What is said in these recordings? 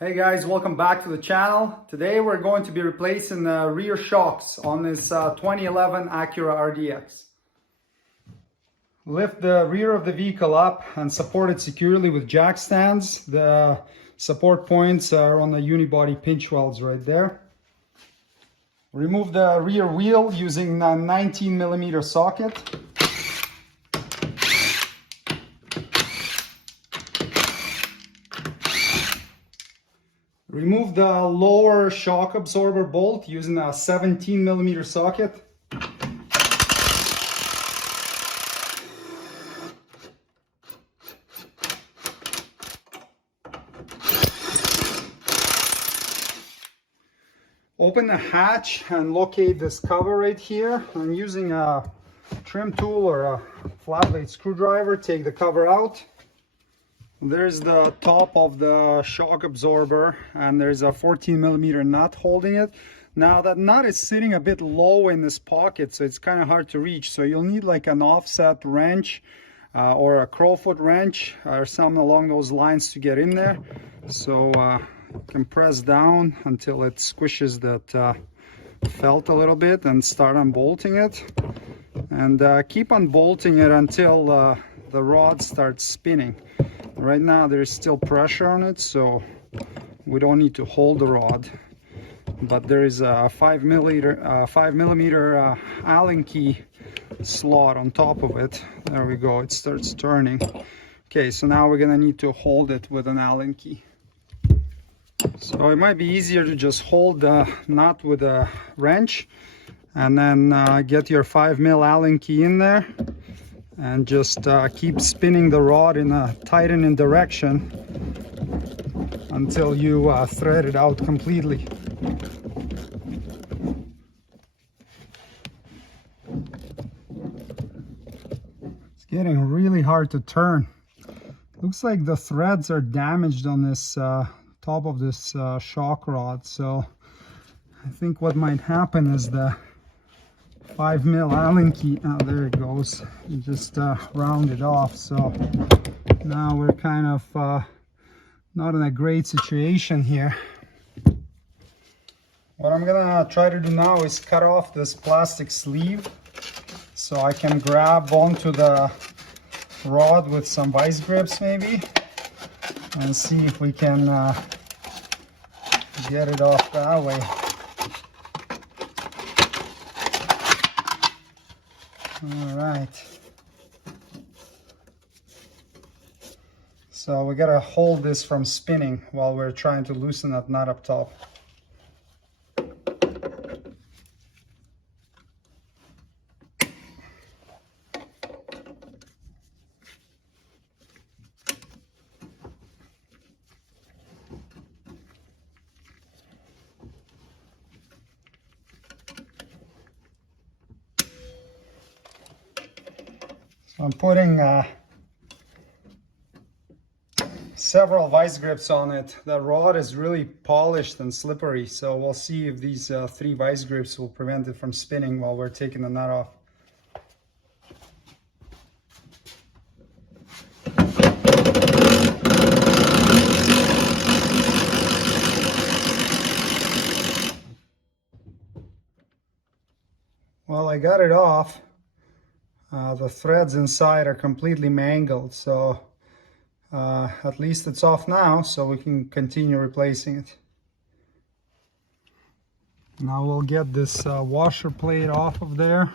Hey guys, welcome back to the channel. Today we're going to be replacing the rear shocks on this 2011 Acura RDX. Lift the rear of the vehicle up and support it securely with jack stands. The support points are on the unibody pinch welds right there. Remove the rear wheel using a 19mm socket. Remove the lower shock absorber bolt using a 17mm socket. Open the hatch and locate this cover right here. I'm using a trim tool or a flat blade screwdriver. Take the cover out. There's the top of the shock absorber and there's a 14mm nut holding it. Now that nut is sitting a bit low in this pocket, so it's kind of hard to reach. So you'll need like an offset wrench or a crowfoot wrench or something along those lines to get in there. So you can press down until it squishes that felt a little bit and start unbolting it. And keep unbolting it until the rod starts spinning. Right now there's still pressure on it, so we don't need to hold the rod. But there is a 5mm Allen key slot on top of it. There we go, it starts turning. Okay, so now we're gonna need to hold it with an Allen key. So it might be easier to just hold the nut with a wrench and then get your 5mm Allen key in there and just keep spinning the rod in a tightening direction until you thread it out completely. It's getting really hard to turn. Looks like the threads are damaged on this top of this shock rod, so I think what might happen is the 5mm Allen key, oh there it goes, you just round it off. So now we're kind of not in a great situation here. What I'm gonna try to do now is cut off this plastic sleeve so I can grab onto the rod with some vice grips maybe and see if we can get it off that way. All right. So we gotta hold this from spinning while we're trying to loosen that nut up top. I'm putting several vice grips on it. The rod is really polished and slippery, so we'll see if these 3 vice grips will prevent it from spinning while we're taking the nut off. Well, I got it off. The threads inside are completely mangled, so at least it's off now, so we can continue replacing it. Now we'll get this washer plate off of there,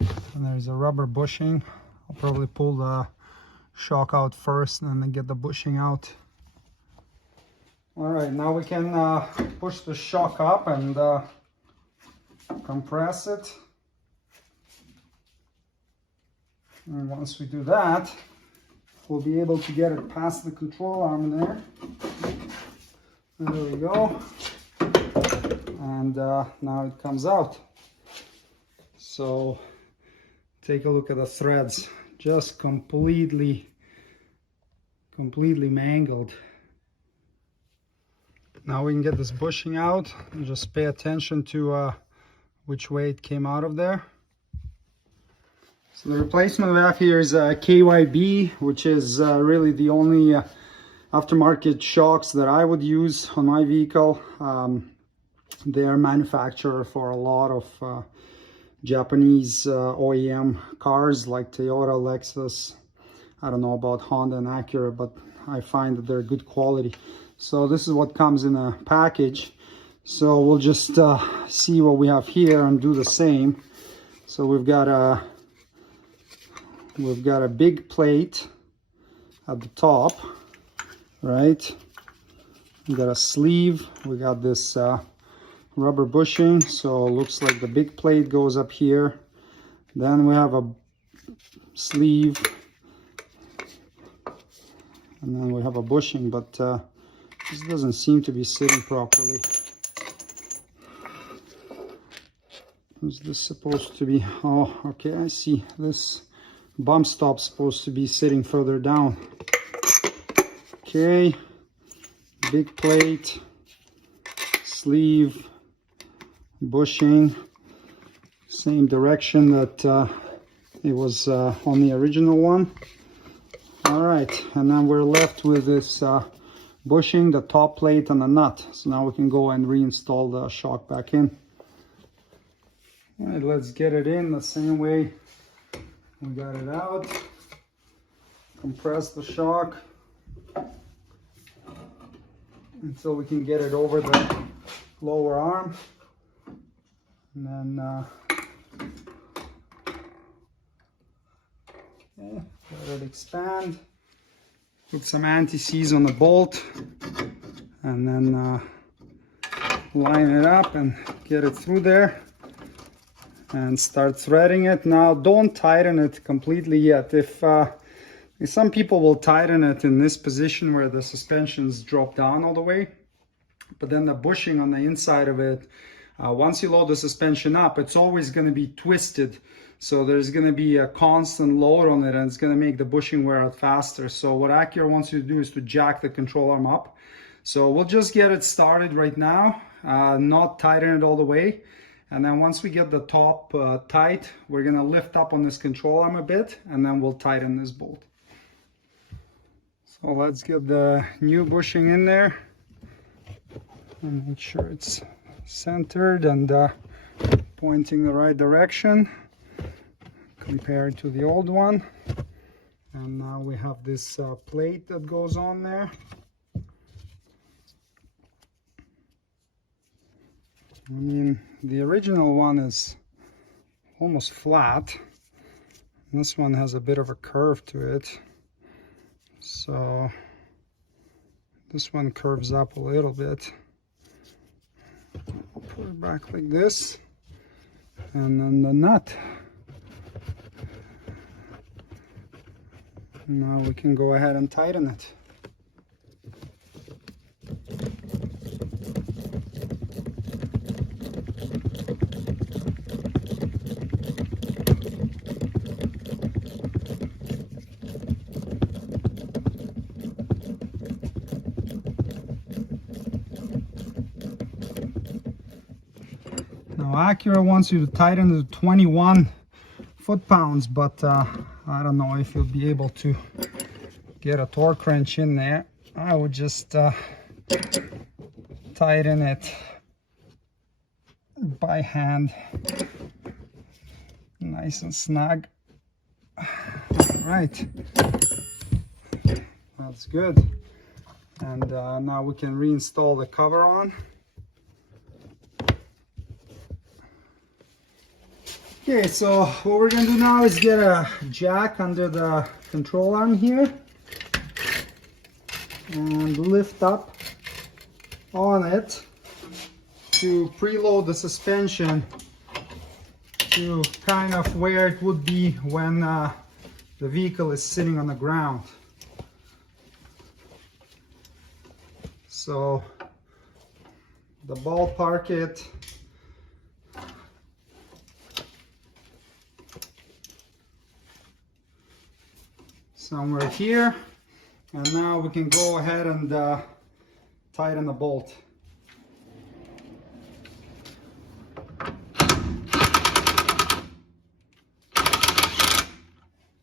and there's a rubber bushing. I'll probably pull the shock out first and then get the bushing out. All right, now we can push the shock up and compress it. And once we do that, we'll be able to get it past the control arm there. And there we go. And now it comes out. So take a look at the threads, just completely mangled. Now we can get this bushing out and just pay attention to which way it came out of there. So the replacement we have here is a KYB, which is really the only aftermarket shocks that I would use on my vehicle. They are manufactured for a lot of Japanese OEM cars like Toyota, Lexus. I don't know about Honda and Acura, but I find that they're good quality. So this is what comes in a package. So we'll just see what we have here and do the same. So we've got a big plate at the top, right? We got a sleeve. We got this rubber bushing, so it looks like the big plate goes up here. Then we have a sleeve, and then we have a bushing, but this doesn't seem to be sitting properly. Is this supposed to be? Oh, okay, I see. This bump stop's supposed to be sitting further down. Okay, big plate, sleeve, bushing, same direction that it was on the original one. All right, and then we're left with this bushing, the top plate, and the nut. So now we can go and reinstall the shock back in. All right, let's get it in the same way we got it out. Compress the shock until we can get it over the lower arm. And then okay, let it expand. Put some anti-seize on the bolt and then line it up and get it through there and start threading it. Now don't tighten it completely yet. If some people will tighten it in this position where the suspensions drop down all the way, but then the bushing on the inside of it, once you load the suspension up, it's always going to be twisted. So there's going to be a constant load on it and it's going to make the bushing wear out faster. So what Acura wants you to do is to jack the control arm up. So we'll just get it started right now, not tighten it all the way. And then once we get the top tight, we're going to lift up on this control arm a bit and then we'll tighten this bolt. So let's get the new bushing in there and make sure it's centered and pointing the right direction compared to the old one. And now we have this plate that goes on there. I mean, the original one is almost flat. This one has a bit of a curve to it. So this one curves up a little bit. I'll put it back like this. And then the nut. Now we can go ahead and tighten it. Acura wants you to tighten to 21 foot-pounds, but I don't know if you'll be able to get a torque wrench in there. I would just tighten it by hand, nice and snug. Right, that's good. And now we can reinstall the cover on. Okay, so what we're going to do now is get a jack under the control arm here and lift up on it to preload the suspension to kind of where it would be when the vehicle is sitting on the ground. So the ballpark it somewhere here, and now we can go ahead and tighten the bolt.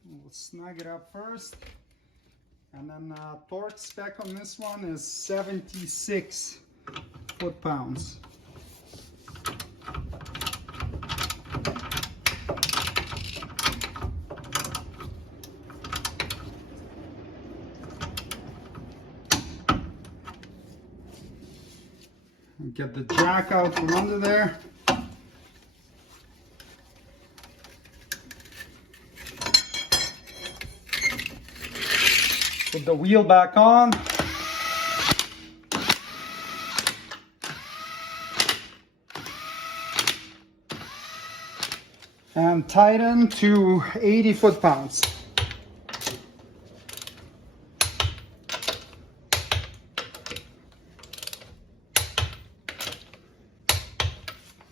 We'll snug it up first And then torque spec on this one is 76 foot-pounds. Get the jack out from under there. Put the wheel back on. And tighten to 80 foot-pounds.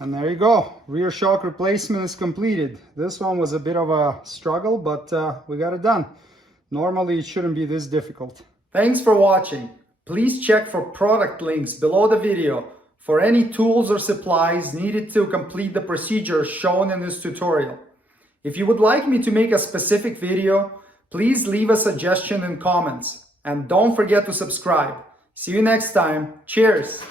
And there you go. Rear shock replacement is completed. This one was a bit of a struggle, but we got it done. Normally, it shouldn't be this difficult. Thanks for watching. Please check for product links below the video for any tools or supplies needed to complete the procedure shown in this tutorial. If you would like me to make a specific video, please leave a suggestion in comments. And don't forget to subscribe. See you next time. Cheers!